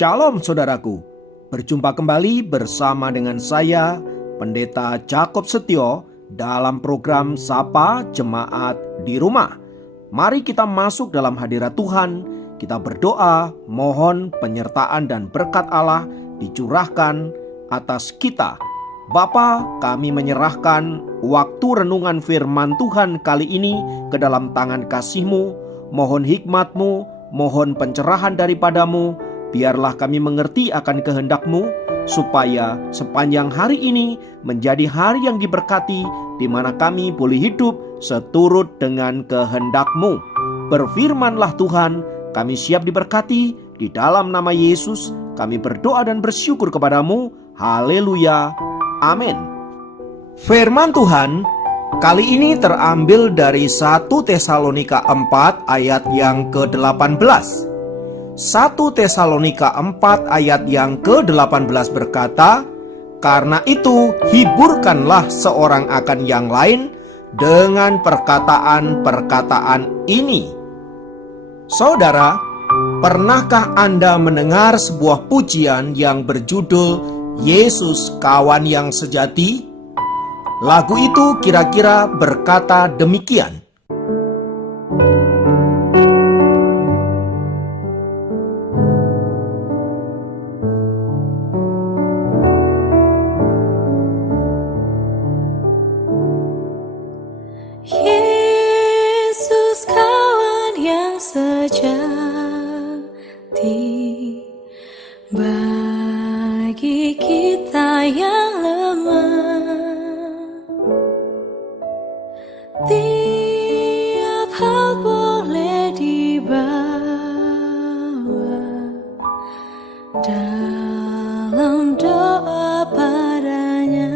Shalom saudaraku, berjumpa kembali bersama dengan saya, Pendeta Jakob Setio, dalam program Sapa Jemaat di Rumah. Mari kita masuk dalam hadirat Tuhan, kita berdoa, mohon penyertaan dan berkat Allah dicurahkan atas kita. Bapa, kami menyerahkan waktu renungan firman Tuhan kali ini ke dalam tangan kasih-Mu. Mohon hikmat-Mu, mohon pencerahan daripadamu. Biarlah kami mengerti akan kehendak-Mu, supaya sepanjang hari ini menjadi hari yang diberkati, di mana kami boleh hidup seturut dengan kehendak-Mu. Berfirmanlah Tuhan, kami siap diberkati. Di dalam nama Yesus kami berdoa dan bersyukur kepadamu. Haleluya, amin. Firman Tuhan kali ini terambil dari 1 Tesalonika 4 ayat yang ke-18. 1 Tesalonika 4 ayat yang ke-18 berkata, "Karena itu hiburkanlah seorang akan yang lain dengan perkataan-perkataan ini." Saudara, pernahkah Anda mendengar sebuah pujian yang berjudul "Yesus Kawan yang Sejati"? Lagu itu kira-kira berkata demikian. Yesus kawan yang sejati, bagi kita yang lemah, tiap hal boleh dibawa dalam doa padanya.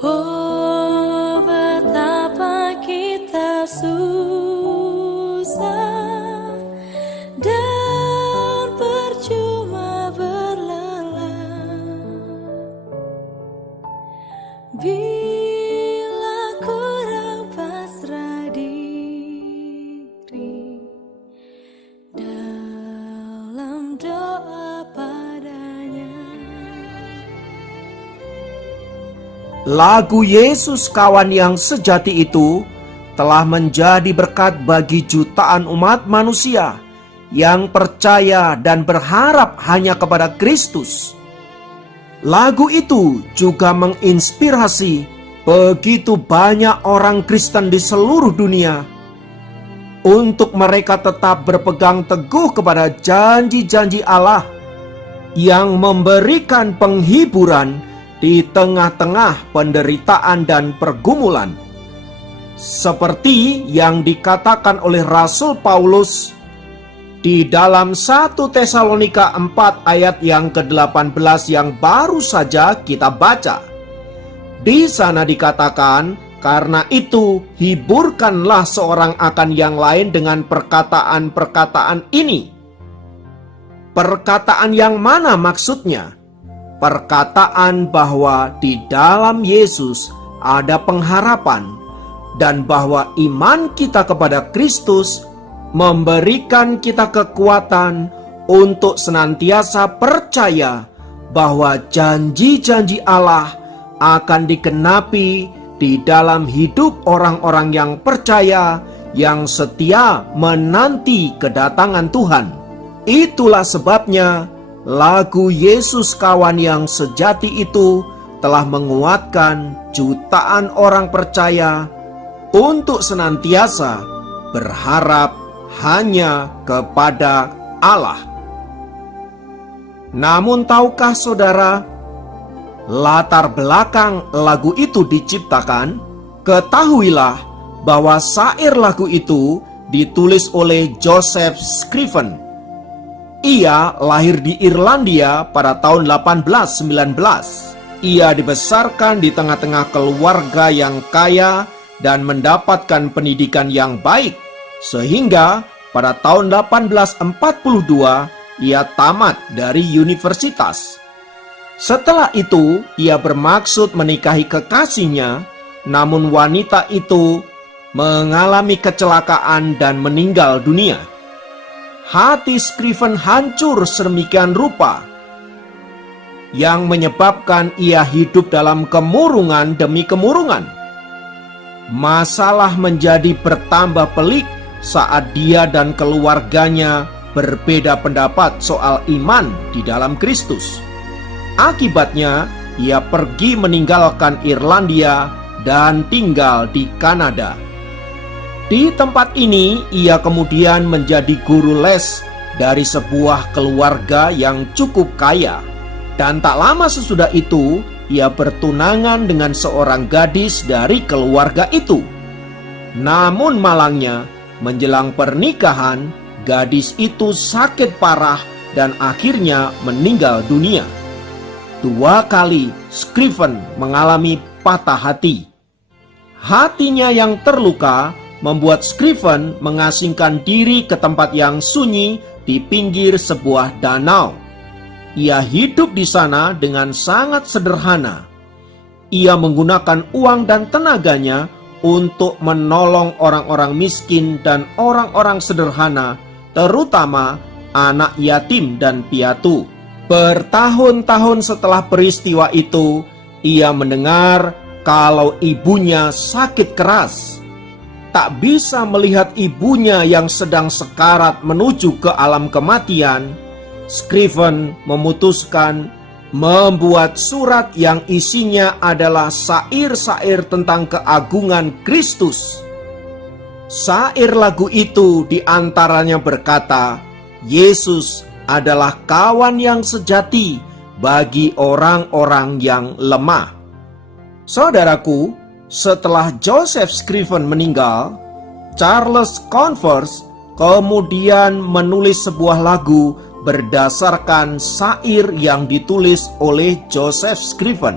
Oh, betapa kita susah dan percuma berlelah bila kurang pasrah diri dalam doa padanya. Lagu Yesus Kawan yang Sejati itu telah menjadi berkat bagi jutaan umat manusia yang percaya dan berharap hanya kepada Kristus. Lagu itu juga menginspirasi begitu banyak orang Kristen di seluruh dunia untuk mereka tetap berpegang teguh kepada janji-janji Allah yang memberikan penghiburan di tengah-tengah penderitaan dan pergumulan. Seperti yang dikatakan oleh Rasul Paulus di dalam 1 Tesalonika 4 ayat yang ke-18 yang baru saja kita baca. Di sana dikatakan, "Karena itu hiburkanlah seorang akan yang lain dengan perkataan-perkataan ini." Perkataan yang mana maksudnya? Perkataan bahwa di dalam Yesus ada pengharapan dan bahwa iman kita kepada Kristus memberikan kita kekuatan untuk senantiasa percaya bahwa janji-janji Allah akan dikenapi di dalam hidup orang-orang yang percaya, yang setia menanti kedatangan Tuhan. Itulah sebabnya lagu Yesus Kawan yang Sejati itu telah menguatkan jutaan orang percaya untuk senantiasa berharap hanya kepada Allah. Namun tahukah saudara, latar belakang lagu itu diciptakan? Ketahuilah bahwa syair lagu itu ditulis oleh Joseph Scriven. Ia lahir di Irlandia pada tahun 1819. Ia dibesarkan di tengah-tengah keluarga yang kaya dan mendapatkan pendidikan yang baik, sehingga pada tahun 1842 ia tamat dari universitas. Setelah itu, ia bermaksud menikahi kekasihnya, namun wanita itu mengalami kecelakaan dan meninggal dunia. hati Scriven hancur sedemikian rupa yang menyebabkan ia hidup dalam kemurungan demi kemurungan. Masalah menjadi bertambah pelik saat dia dan keluarganya berbeda pendapat soal iman di dalam Kristus. Akibatnya, ia pergi meninggalkan Irlandia dan tinggal di Kanada. Di tempat ini, ia kemudian menjadi guru les dari sebuah keluarga yang cukup kaya. Dan tak lama sesudah itu, ia bertunangan dengan seorang gadis dari keluarga itu. Namun malangnya, menjelang pernikahan, gadis itu sakit parah dan akhirnya meninggal dunia. 2 kali Scriven mengalami patah hati. Hatinya yang terluka membuat Scriven mengasingkan diri ke tempat yang sunyi di pinggir sebuah danau. Ia hidup di sana dengan sangat sederhana. Ia menggunakan uang dan tenaganya untuk menolong orang-orang miskin dan orang-orang sederhana, terutama anak yatim dan piatu. Bertahun-tahun setelah peristiwa itu, ia mendengar kalau ibunya sakit keras. Tak bisa melihat ibunya yang sedang sekarat menuju ke alam kematian, Scriven memutuskan membuat surat yang isinya adalah syair-syair tentang keagungan Kristus. Syair lagu itu diantaranya berkata, Yesus adalah kawan yang sejati bagi orang-orang yang lemah. Saudaraku, setelah Joseph Scriven meninggal, Charles Converse kemudian menulis sebuah lagu berdasarkan syair yang ditulis oleh Joseph Scriven.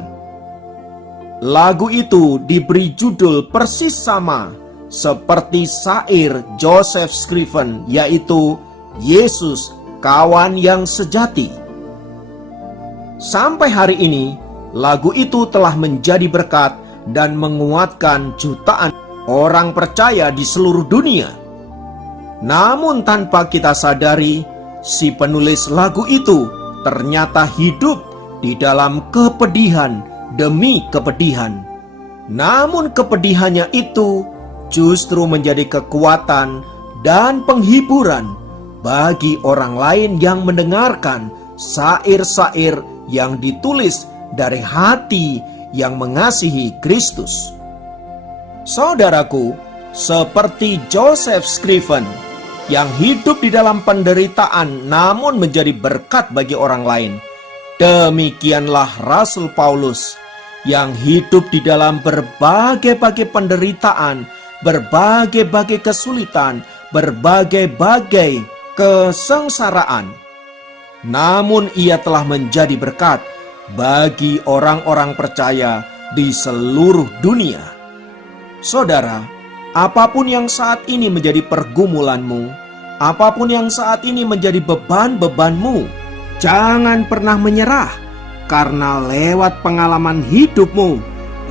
Lagu itu diberi judul persis sama seperti syair Joseph Scriven, yaitu Yesus kawan yang sejati. Sampai hari ini, lagu itu telah menjadi berkat dan menguatkan jutaan orang percaya di seluruh dunia. Namun tanpa kita sadari, si penulis lagu itu ternyata hidup di dalam kepedihan demi kepedihan. Namun kepedihannya itu justru menjadi kekuatan dan penghiburan bagi orang lain yang mendengarkan syair-syair yang ditulis dari hati yang mengasihi Kristus. Saudaraku, seperti Joseph Scriven yang hidup di dalam penderitaan namun menjadi berkat bagi orang lain, demikianlah Rasul Paulus yang hidup di dalam berbagai-bagai penderitaan, berbagai-bagai kesulitan, berbagai-bagai kesengsaraan. Namun ia telah menjadi berkat bagi orang-orang percaya di seluruh dunia. Saudara, apapun yang saat ini menjadi pergumulanmu, apapun yang saat ini menjadi beban-bebanmu, jangan pernah menyerah, karena lewat pengalaman hidupmu,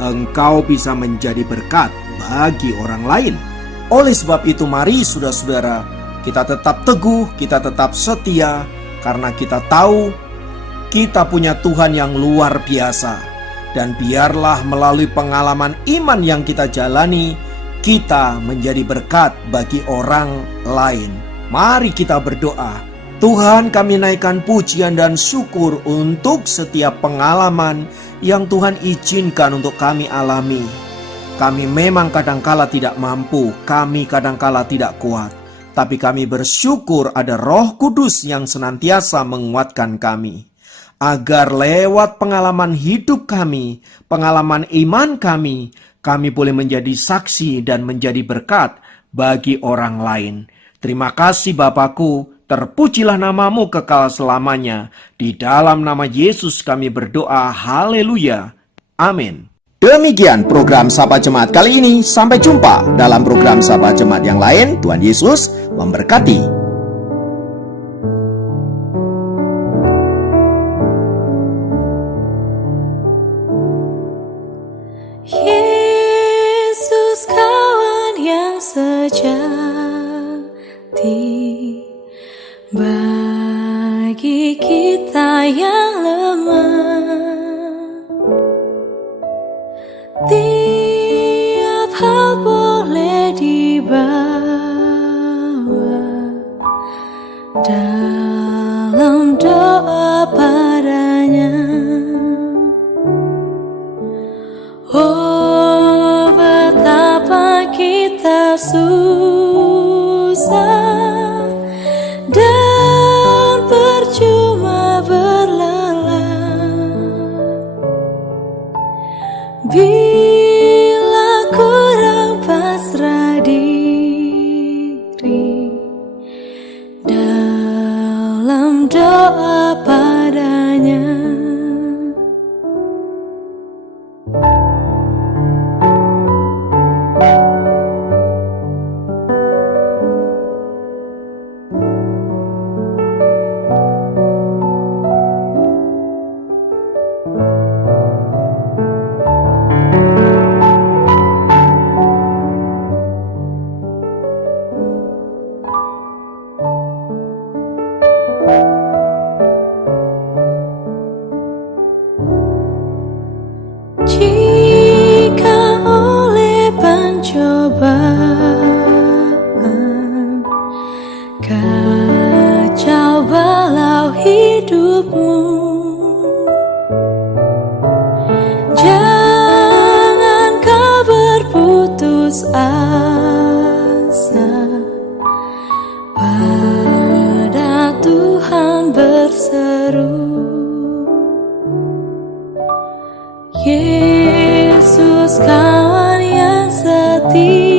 engkau bisa menjadi berkat bagi orang lain. Oleh sebab itu, mari saudara-saudara, kita tetap teguh, kita tetap setia, karena kita tahu kita punya Tuhan yang luar biasa. Dan biarlah melalui pengalaman iman yang kita jalani, kita menjadi berkat bagi orang lain. Mari kita berdoa. Tuhan, kami naikkan pujian dan syukur untuk setiap pengalaman yang Tuhan izinkan untuk kami alami. Kami memang kadangkala tidak mampu, kami kadangkala tidak kuat, tapi kami bersyukur ada Roh Kudus yang senantiasa menguatkan kami, agar lewat pengalaman hidup kami, pengalaman iman kami boleh menjadi saksi dan menjadi berkat bagi orang lain. Terima kasih Bapakku, terpujilah namamu kekal selamanya. Di dalam nama Yesus kami berdoa, haleluya, amin. Demikian program Sapa Jemaat kali ini. Sampai jumpa dalam program Sapa Jemaat yang lain. Tuhan Yesus memberkati. Yesus kawan yang sejati, kau boleh dibawa dalam doa padanya. Oh, betapa kita susah dan percuma berlelah bila kurang pasrah diri dalam doa padanya. Jika oleh pencobaan kacau balau hidupmu, jangan kau berputus asa, pada Tuhan berseru. Yesus kawan yang setia,